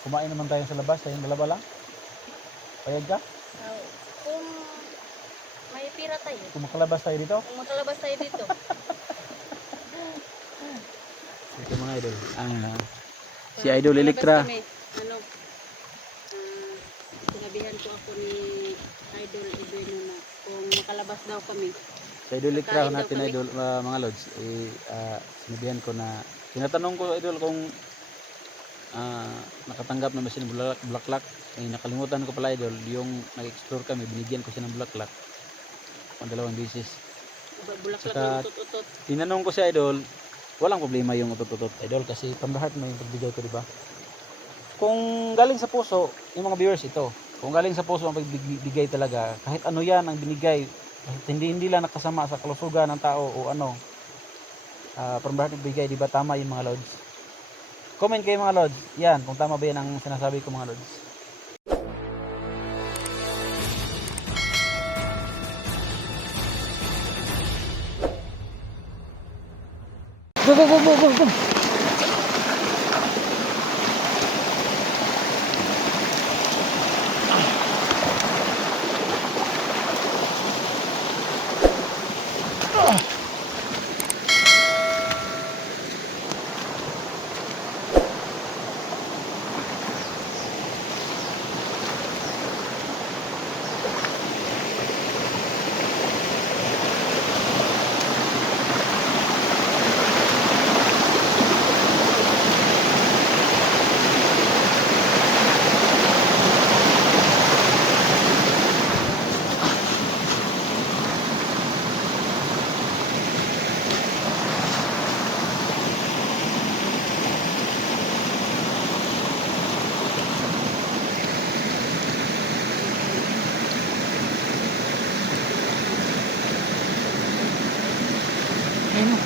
kumain naman tayo sa labas, tayong dalawa lang. Payag ka? Kung may pira tayo. Kung makalabas tayo dito? Kung makalabas tayo dito. Ito mga idol. Si Idol Electra. Kami, sinabihan ko ako ni Idol Edwino na kung makalabas daw kami. Sa Idol Electra Kakain natin daw kami. idol, mga lods, sinabihan ko na, tinatanong ko idol kung nakatanggap na ba siya ng bulaklak. Nakalimutan ko pala idol, yung nag-explore kami, binigyan ko siya ng bulaklak. Dalawang beses. Bulaklak Saka, ng utot-utot. tinanong ko si idol, walang problema yung utot-utot idol kasi pamlahat mo yung pagbigay ko, di ba? Kung galing sa puso, yung mga viewers ito, kung galing sa puso ang pagbigay talaga, kahit ano yan ang binigay, kahit hindi lang nakasama sa kalusugan ng tao o ano, pamlahat ng bigay, di ba tama yung mga lods? Comment kayo mga lods, yan, kung tama ba yan ang sinasabi ko mga lods. Go, go, go, go, go, go. Ayun o.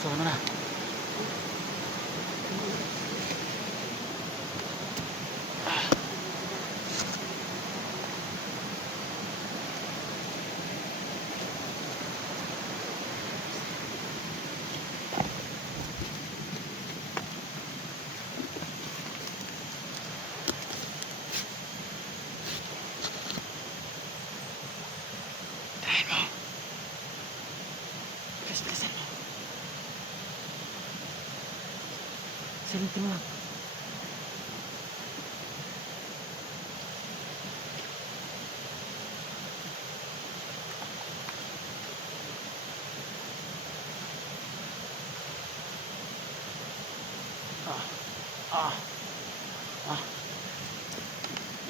So ano na? Tirahin mo. Bilis-bilisan mo. Salitin mo lang.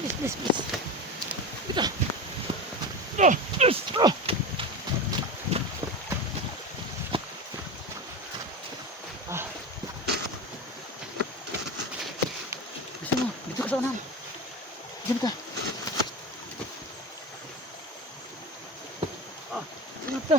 Bilis, bilis. Ito. Bisa mo, dito ka sa unahan. Diyan ka. Ingat ka.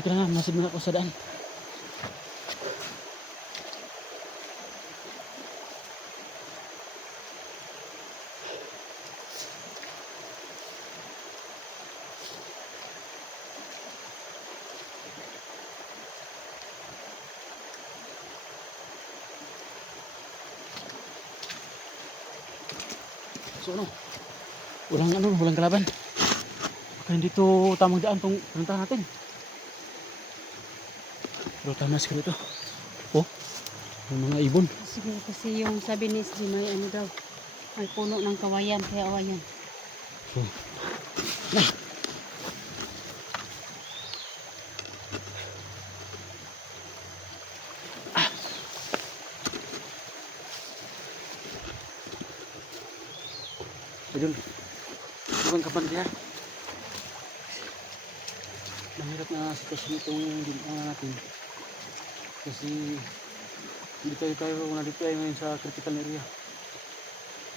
Teka lang, masid muna ako sa daan. So ano, walang kalaban. Baka hindi to tamang daan tong pinuntahan natin. Pero tama siguro ito. Oh, Yung mga ibon. Siguro kasi yung sabi ni SG may ano daw, may puno ng kawayan, kaya awayan. Idol, bukan kapan kaya? Mahirap na sitwasyon itong dinaanan natin. Kasi hindi tayo nandito ay ngayon sa critical area.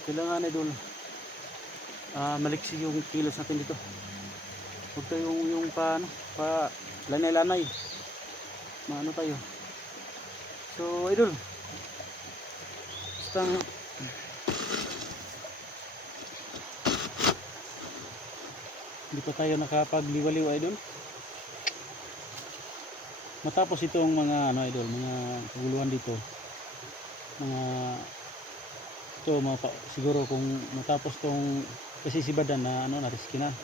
Kailangan idol, maliksi yung kilos natin dito. Huwag tayo yung pa lanay-lanay. Maano tayo. So idol, basta hindi pa tayo nakapagliwaliw idol. Matapos itong mga idol, mga kaguluhan dito, mga siguro kung matapos tong kasisibadan na na-risky na.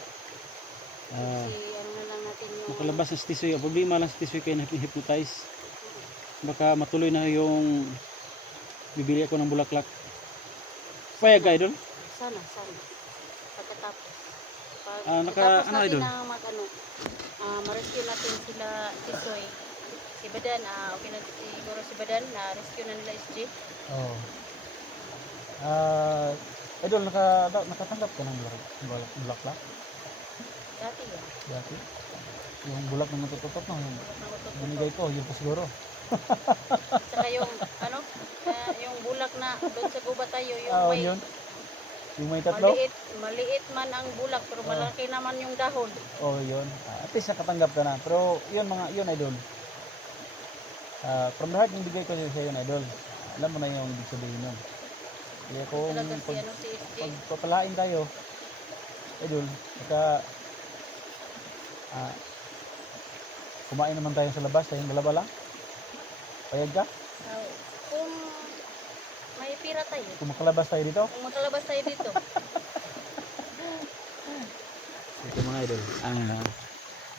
Kasi ano na lang natin yung Makalabas na si Tisoy. Ang problema lang si Tisoy kaya na-hypnotize. Baka matuloy na yung bibili ako ng bulaklak. Payag ka idol? sana pagkatapos Ano natin idol? na ma-rescue natin sila Tisoy, si Badan, okay na siguro si Badan na rescue na nila SG. Oo. Idol, nakatanggap ka ng bulaklak? Dati yan. Dati? Yung bulak na natututok no? Yung Nakatutok. binigay ko, yun pa siguro. Saka yung yung bulak na doon sa guba tayo, yung may Yun. Yung may tatlo? maliit man ang bulak pero malaki naman yung dahon. Yun. At least nakatanggap ka na. Pero yun idol. From the heart yung bigay ko sa yun idol. Alam mo na yung ibig sabihin nun. Kaya kung Talaga si si SG. pagpapalain tayo, idol, kumain naman tayo sa labas, tayong dalawa lang. Payag ka? Kung may pira tayo, Kung makalabas tayo dito? kung makalabas tayo dito. Ito mga idol.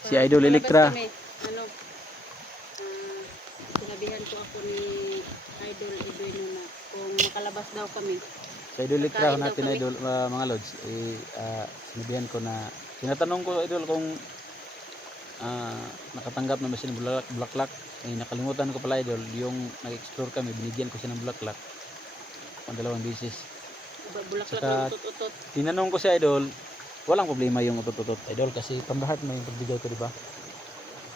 Si Idol Electra. Kami, sinabihan ko ako ni Idol Edwino na kung makalabas daw kami. Si Idol Electra Kakain daw natin kami. idol, mga lods. Sinabihan ko na, tinatanong ko idol kung nakatanggap na ba siya ng bulaklak. Nakalimutan ko pala idol, yung nag-explore kami, binigyan ko siya ng bulaklak. Ang dalawang beses. Bulaklak Saka, ng utot-utot. Tinanong ko si idol, walang problema yung utot-utot idol kasi from the heart mo yung pagbigay ko, diba?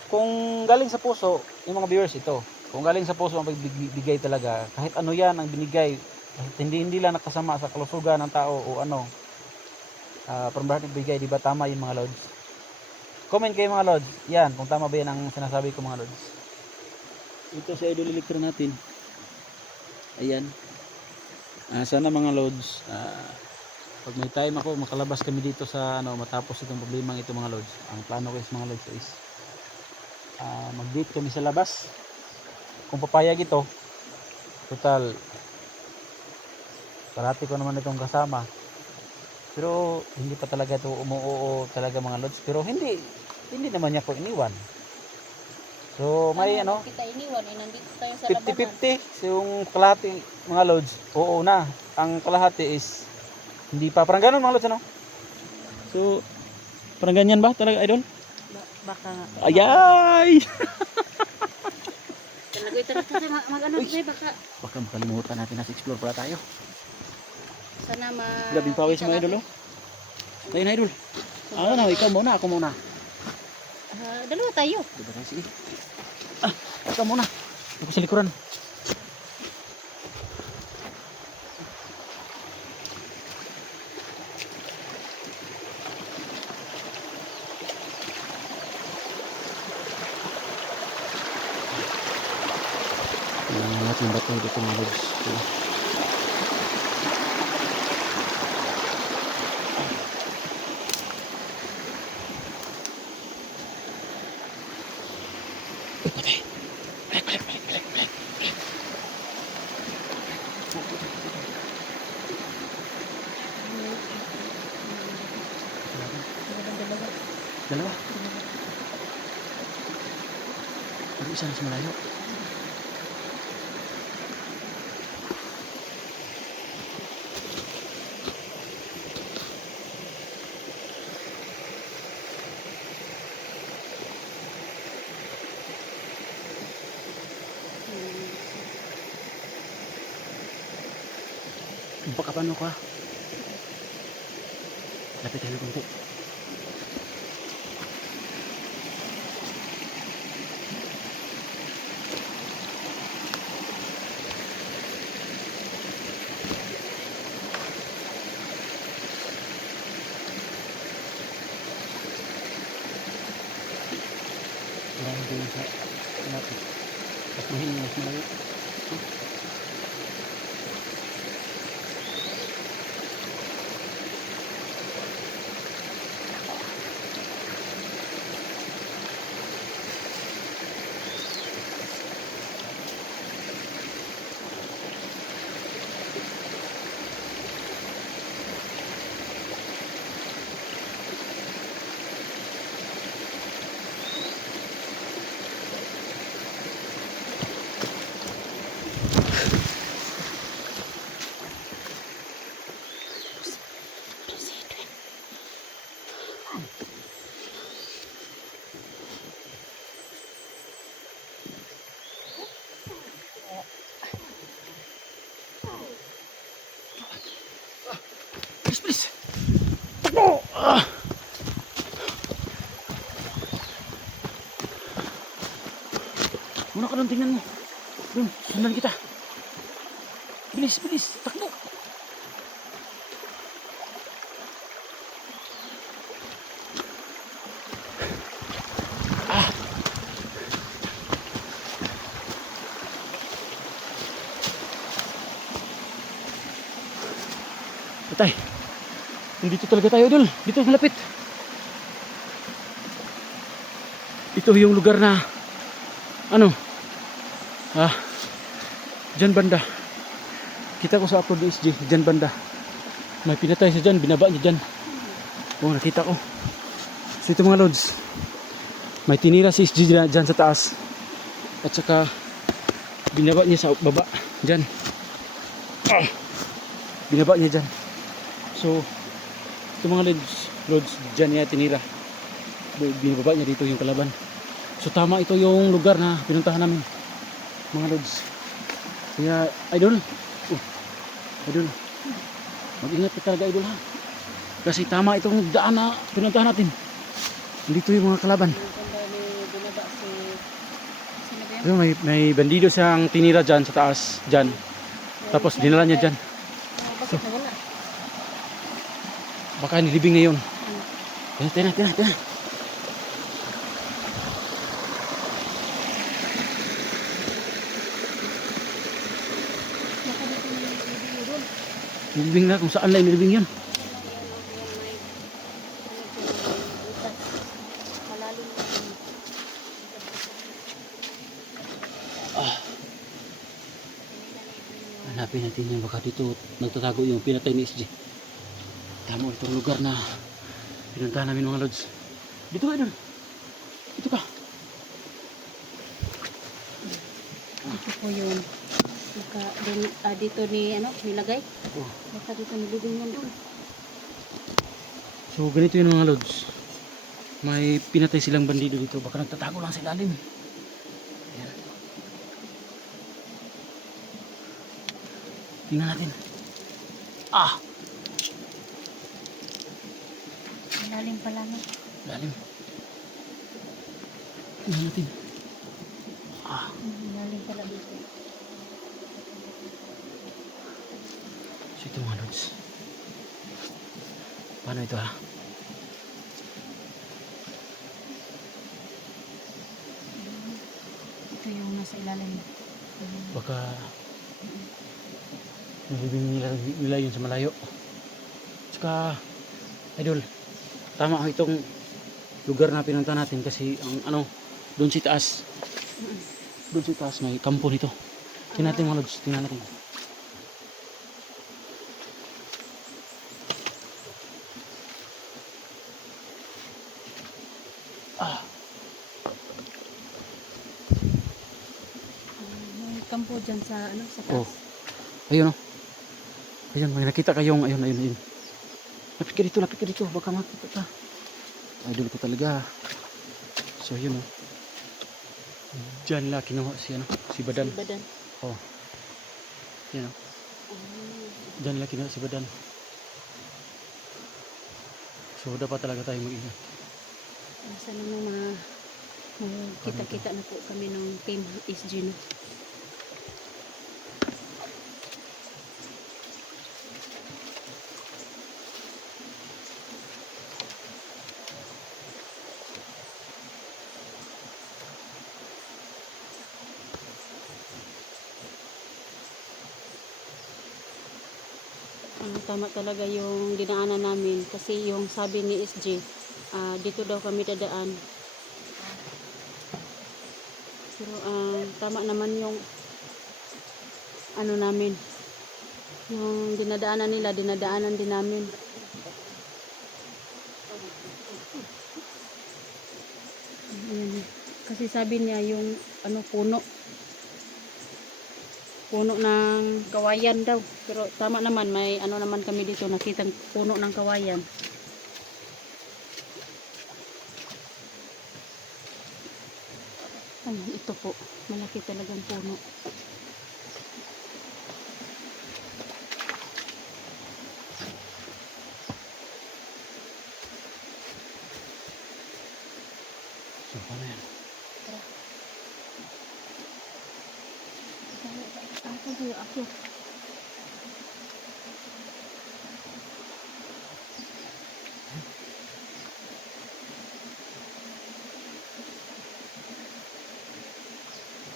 Kung galing sa puso, yung mga viewers ito, kung galing sa puso ang pagbigay talaga, kahit ano yan ang binigay, kahit hindi lang nakasama sa kalusugan ng tao o from the heart bigay, diba tama yung mga lods? Comment kayo mga lods, yan, kung tama ba yan ang sinasabi ko mga lods. Ito sa Idol Electra natin. Ayan. Sana mga lods, pag may time ako, makalabas kami dito sa matapos itong problema ito mga lods. Ang plano ko is mga lods is mag-date kami sa labas. Kung papayag ito, total parati ko naman itong kasama. Pero hindi pa talaga ito umuoo talaga mga lods. Pero hindi naman niya ako iniwan. So may Kita iniwan, nandito tayo sa labanan. 50-50. So yung kalahati mga lods, oo na. Ang kalahati is hindi pa. Parang ganun mga lods So parang ganyan ba talaga idol? Baka nga. Ayay! Talaga ito kasi mag-ano tayo, Baka makalimutan natin na explore pala tayo. sana Grabing pawis mga idol. Ayun idol. Ikaw muna, ako muna. Dalawa tayo. Diba tayo, sige. Ikaw muna. Ako sa likuran. Natin bato dito mga lods. Okay. Balik. Dalawa. Pero isa na sa malayo. Baka paano ka? Lapit tayo ng konti. Marami din sa lapit. Mas mahinga, mas malayo. Bilis, bilis! Takbo! Muna ka doon, tingnan mo. Doon, sundan kita. Bilis, bilis! Takbo! Patay. Dito talaga tayo, Idol. Dito, malapit. Ito yung lugar na ano? Diyan banda. Kita ko sa upload ni SG, diyan banda. May pinatay siya diyan, binaba niya diyan. Oh, nakita ko. So ito mga lods. May tinira si SG diyan sa taas. At saka binaba niya sa baba diyan. Binaba niya diyan. So ito mga lods dyan niya tinira. Binababa niya dito yung kalaban. So tama, ito yung lugar na pinuntahan namin mga lods. Kaya Idol, Idol, mag-ingat ka talaga Idol ha. Kasi tama itong daan na pinuntahan natin. Dito yung mga kalaban. Ayun, may bandido siyang tinira dyan sa taas dyan. Tapos dinala niya dyan. So, baka nilibing na yun. Tina. Nilibing na, kung saan lang nilibing yun. Hanapin natin yan, baka dito nagtatago yung pinatay ni SG. Tama itong lugar na pinuntahan namin mga lods. Dito ka doon. Dito ka. Ito po yun. Baka dito ni nilagay. Oh. Baka dito nilibing yan doon. So ganito yun mga lods. May pinatay silang bandido dito. Baka nagtatago lang sa ilalim. Ayan. Tingnan natin. Lalim pala no. Lalim. Tingnan natin. Lalim pala dito. So ito mga lods. Paano ito ha? Ito yung nasa ilalim. Baka nilibing nila yun sa malayo. Tsaka Idol, tama itong lugar na pinunta natin kasi ang doon si taas. Doon si taas may kampo nito. Tingnan natin mga lods, tingnan natin. May kampo dyan sa sa taas. Oh. Ayun oh. Ayun, may nakita kayong ayun. Lapit ka dito, baka makita ka. Idol ko talaga. So yun oh. Diyan la kinuha si si Badan. Si Badan. Oh. Yan oh. Diyan laki na si Badan. So dapat talaga tayo mag-ingat. Sana kita-kita na po kami ng team SG no. Tama talaga yung dinaanan namin kasi yung sabi ni SG, dito daw kami dadaan. Pero tama naman yung ano namin, yung dinadaanan nila, dinadaanan din namin. Ayan. Kasi sabi niya yung ano, puno ng kawayan daw. Pero tama naman, may ano naman kami dito, nakitang puno ng kawayan. Ayan, ito po, malaki talagang puno. So paano yan? Ako.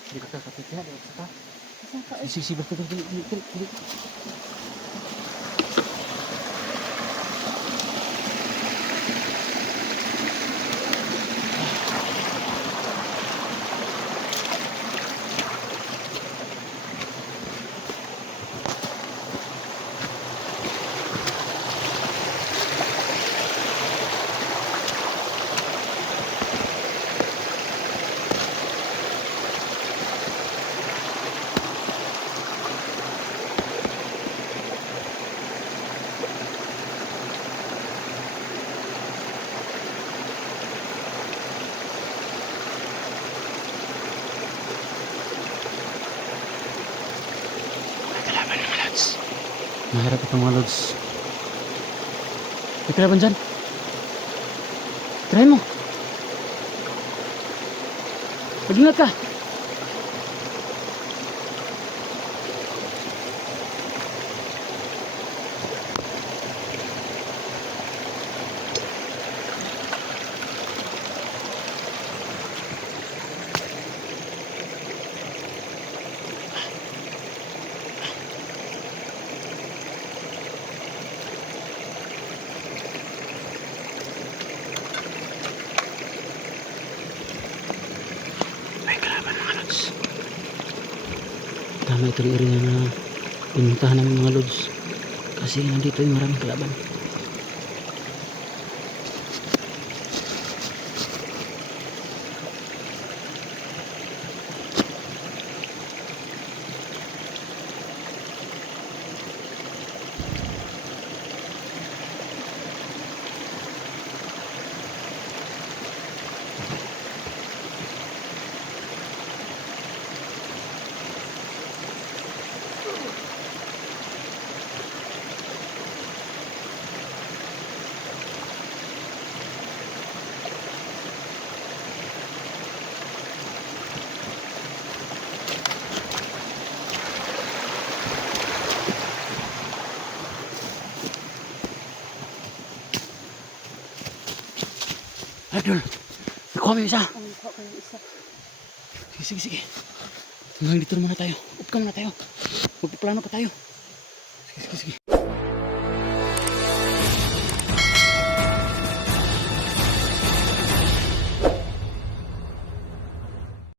Hindi ka kakapit yan. Saan ka? Sisi basta dili. Mahirap ito mga lods. May kalaban dyan. Try mo. Mag-ingat ka. Tama ito yung area na pinuntahan namin mga lods kasi nandito yung maraming kalaban. Idol, nakuha mo yung isa. Nakuha ko yung isa. Sige. Hanggang dito muna tayo. Up ka muna tayo. Magpaplano pa tayo. Sige.